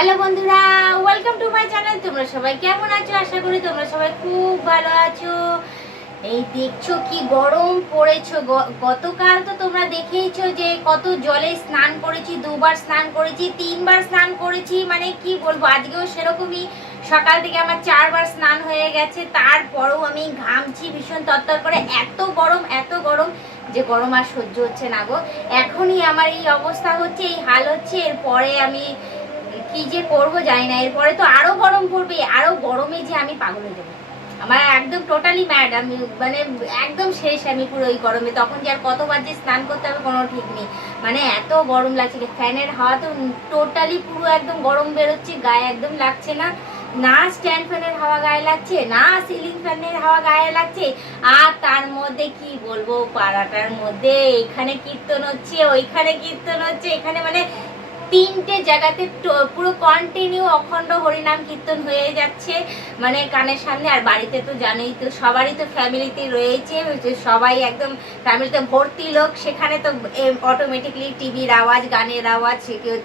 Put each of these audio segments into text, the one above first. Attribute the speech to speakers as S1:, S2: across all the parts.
S1: Hello বন্ধুরা welcome to my channel তোমরা সবাই কেমন আছো? আশা করি তোমরা সবাই খুব ভালো আছো। এই দেখছ কি গরম পড়েছো গতকাল তো তোমরা দেখেইছো যে কত জলে স্নান করেছি, দুবার স্নান করেছি, তিনবার স্নান করেছি মানে কি বলব, আজকেও সেরকমই। সকাল থেকে আমার চারবার স্নান হয়ে গেছে, তারপরেও আমি ঘামছি ভীষণ তরতর করে। এত গরম এত গরম, যে গরম আর সহ্য হচ্ছে না গো। এখনই আমার এই অবস্থা হচ্ছে, এই হাল হচ্ছে, এরপরে আমি কি যে করব জানি না, এরপরে তো আরও গরম পড়বে, আরও গরমে যে আমি পাগল হয়ে যাব। আমার একদম টোটালি ম্যাড আমি মানে একদম শেষ আমি পুরো ওই গরমে। তখন যে আর কতবার যে স্নান করতে হবে কোনো ঠিক নেই। মানে এত গরম লাগছে ফ্যানের হাওয়া তো টোটালি পুরো একদম গরম বেরোচ্ছে, গায়ে একদম লাগছে না। না স্ট্যান্ড ফ্যানের হাওয়া গায়ে লাগছে, না সিলিং ফ্যানের হাওয়া গায়ে লাগছে। আর তার মধ্যে কি বলব, পাড়াটার মধ্যে এখানে কীর্তন হচ্ছে, ওইখানে কীর্তন হচ্ছে, এখানে মানে তিনটে জায়গাতে পুরো কন্টিনিউ অখণ্ড হরিনাম কীর্তন হয়ে যাচ্ছে মানে কানের সামনে। আর বাড়িতে তো জানোই তো, সবারই তো ফ্যামিলিতে রয়েছে সবাই একদম ফ্যামিলিতে ভর্তি লোক। সেখানে তো অটোমেটিকলি টিভির আওয়াজ, গানের আওয়াজ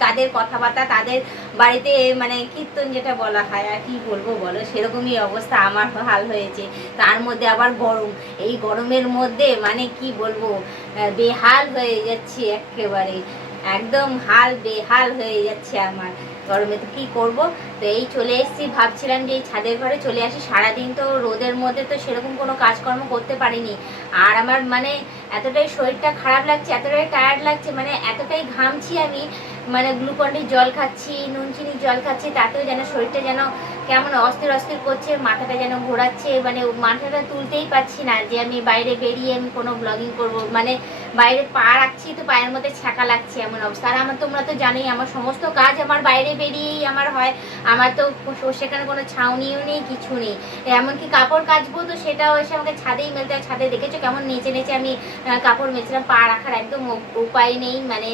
S1: তাদের কথাবার্তা, তাদের বাড়িতে মানে কীর্তন যেটা বলা হয়, আর কি বলব বলো, সেরকমই অবস্থা আমার হাল হয়েছে। তার মধ্যে আবার গরম। এই গরমের মধ্যে মানে কি বলব বেহাল হয়ে যাচ্ছে একেবারে। একদম হাল বেহাল হয়ে যাচ্ছে আমার গরমে। তো কি করব? তো এই চলে এসেছি, ভাবছিলাম যে এই ছাদের ঘরে চলে আসি। সারাদিন তো রোদের মধ্যে তো সেরকম কোনো কাজকর্ম করতে পারিনি। আর আমার মানে এতটাই শরীরটা খারাপ লাগছে, এতটাই টায়ার্ড লাগছে মানে এতটাই ঘামছি আমি মানে গ্লুকন্ডির জল খাচ্ছি নুন চিনির জল খাচ্ছি, তাতেও যেন শরীরটা যেন কেমন অস্থির অস্থির করছে, মাথাটা যেন ঘোরাচ্ছে মানে মাথাটা তুলতেই পারছি না যে আমি বাইরে বেরিয়ে আমি কোনো ব্লগিং করব মানে বাইরে পা রাখছি তো পায়ের মধ্যে ছাকা লাগছে এমন অবস্থা। আর আমার তোমরা তো জানোই, আমার সমস্ত কাজ আমার বাইরে বেরিয়েই আমার হয়, আমার তো সেখানে কোনো ছাউনিও নেই, কিছু নেই। এমনকি কাপড় কাচবো তো সেটাও এসে আমাকে ছাদেই মেলতে হয়, ছাদে দেখেছ কেমন নেচে নেচে আমি কাপড় মেলছিলাম পা রাখার একদম উপায় নেই মানে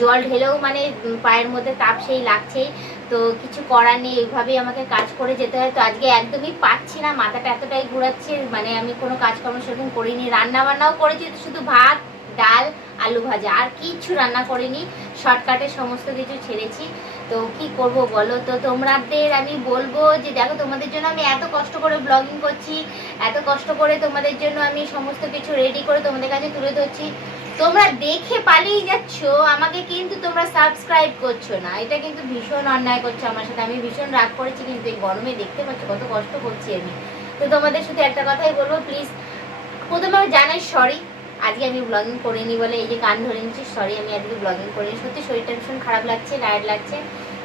S1: জল ঢেলেও মানে পায়ের মধ্যে তাপ সেই লাগছেই। তো কিছু করার নেই, এইভাবেই আমাকে কাজ করে যেতে হয়। তো আজকে একদমই পাচ্ছি না, মাথাটা এতটাই ঘুরাচ্ছে মানে আমি কোনো কাজকর্ম সেরকম করিনি রান্না বান্নাও করেছি, শুধু ভাত ডাল, আলু ভাজা। আর কিচ্ছু রান্না করিনি। শর্টকাটে সমস্ত কিছু ছেড়েছি। তো কি করব বলো? তো তোমাদের আমি বলব যে, দেখো, তোমাদের জন্য আমি এত কষ্ট করে ব্লগিং করছি, এত কষ্ট করে তোমাদের জন্য আমি সমস্ত কিছু রেডি করে তোমাদের কাছে তুলে ধরছি। তোমরা দেখে পালিয়ে যাচ্ছ, আমাকে কিন্তু তোমরা সাবস্ক্রাইব করছ না। এটা কিন্তু ভীষণ অন্যায় করছ আমার সাথে। আমি ভীষণ রাগ করেছি, কিন্তু এই গরমে দেখতে পাচ্ছ কত কষ্ট করছি আমি। তো তোমাদের শুধু একটা কথাই বলব প্লিজ প্রথমে জানাই সরি আজকে আমি ব্লগিং করিনি বলে এই যে গান ধরে নিচ্ছি সরি আমি আজকে ব্লগিং করিনি। সত্যি শরীরটা ভীষণ খারাপ লাগছে টায়ার্ড লাগছে,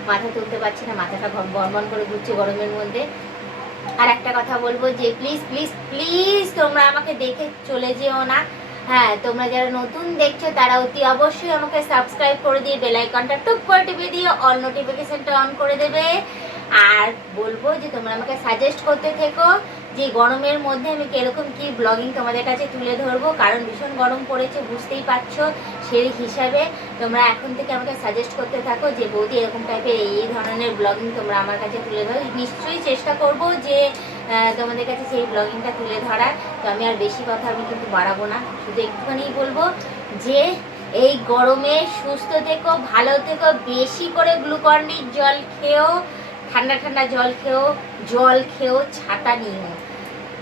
S1: মাথা তুলতে পারছি না, মাথাটা বনবন করে ঘুরছে গরমের মধ্যে। আর একটা কথা বলব যে প্লিজ প্লিজ প্লিজ তোমরা আমাকে দেখে চলে যেও না। হ্যাঁ তোমরা যারা নতুন দেখছ তারা অতি অবশ্যই আমাকে সাবস্ক্রাইব করে দিয়ে বেল আইকনটা টুক করে টিপে দিয়ে অল নোটিফিকেশনটা অন করে দেবে। আর বলব যে তোমরা আমাকে সাজেস্ট করতে থেকো যে গরমের মধ্যে আমি কীরকম কি ব্লগিং তোমাদের কাছে তুলে ধরবো, কারণ ভীষণ গরম পড়েছে, বুঝতেই পারছ সেই হিসাবে। তোমরা এখন থেকে আমাকে সাজেস্ট করতে থাকো যে, বৌদি এরকম টাইপের এই ধরনের ব্লগিং তোমরা আমার কাছে তুলে ধরো। নিশ্চয়ই চেষ্টা করব যে তোমাদের কাছে সেই ব্লগিংটা তুলে ধরার। তো আমি আর বেশি কথা আমি কিন্তু বাড়াবো না, শুধু একটুখানি বলব যে, এই গরমে সুস্থ থেকো, ভালো থেকো, বেশি করে গ্লুকন্ডির জল খেও। ঠান্ডা ঠান্ডা জল খেয়েও জল খেয়েও ছাতা নিও।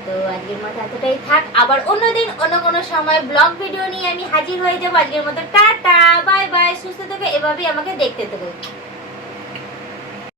S1: তো আজকের মতো এতটাই থাক। আবার অন্যদিন অন্য কোনো সময় ব্লগ ভিডিও নিয়ে আমি হাজির হয়ে যাব। আজকের মতো টাটা, বাই বাই, সুস্থ থেকে। এভাবেই আমাকে দেখতে থেকো।